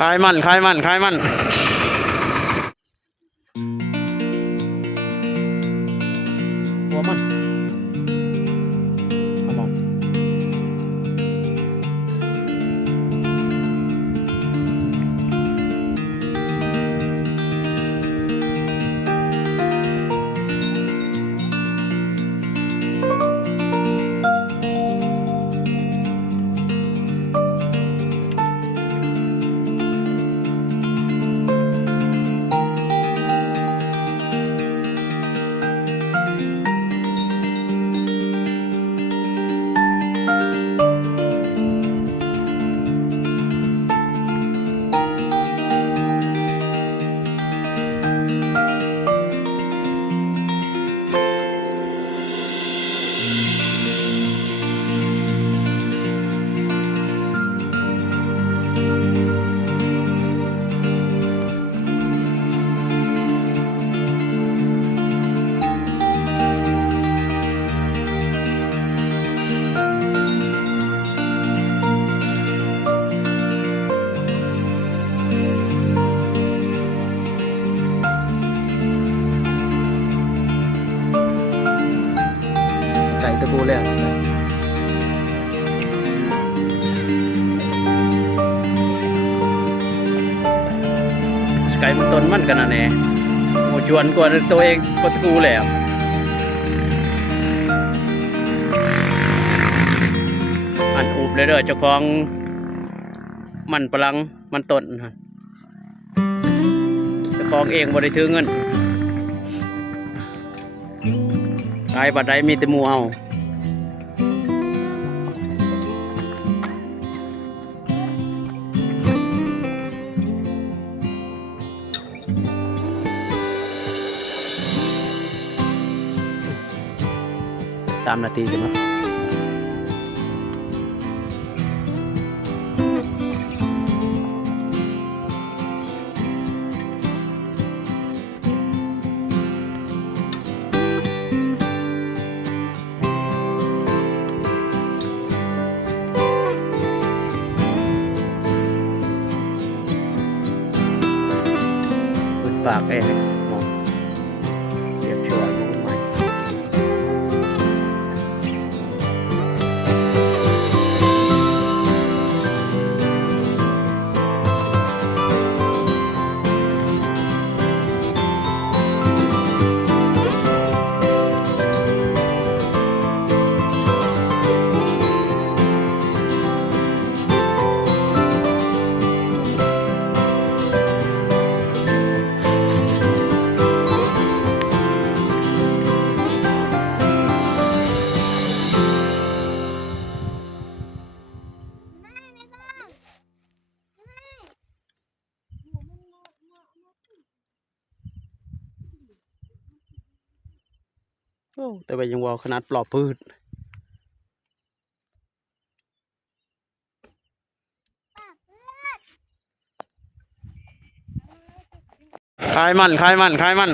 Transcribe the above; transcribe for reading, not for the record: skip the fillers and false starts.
คลายมันคลายมันคลายมันหัวมันเอามองไก่ตะกูแล้วไก่มันต้นมันกันนะเนี่ยโมจวนกว่าตัวเองก็ตะกูแล้วอันอูบเลยเด้อเจ้าของมันปลังมันต้นเจ้าของเองบ่ได้ถือเงินขายบัดใดมีแต่หมู่เอา3 นาทีใช่ไหมปากเองมองเรียบชัวร์มองใหม่แต่ว่ายังวอลขนาดปลอบพืชคลายมันคลายมันคลายมัน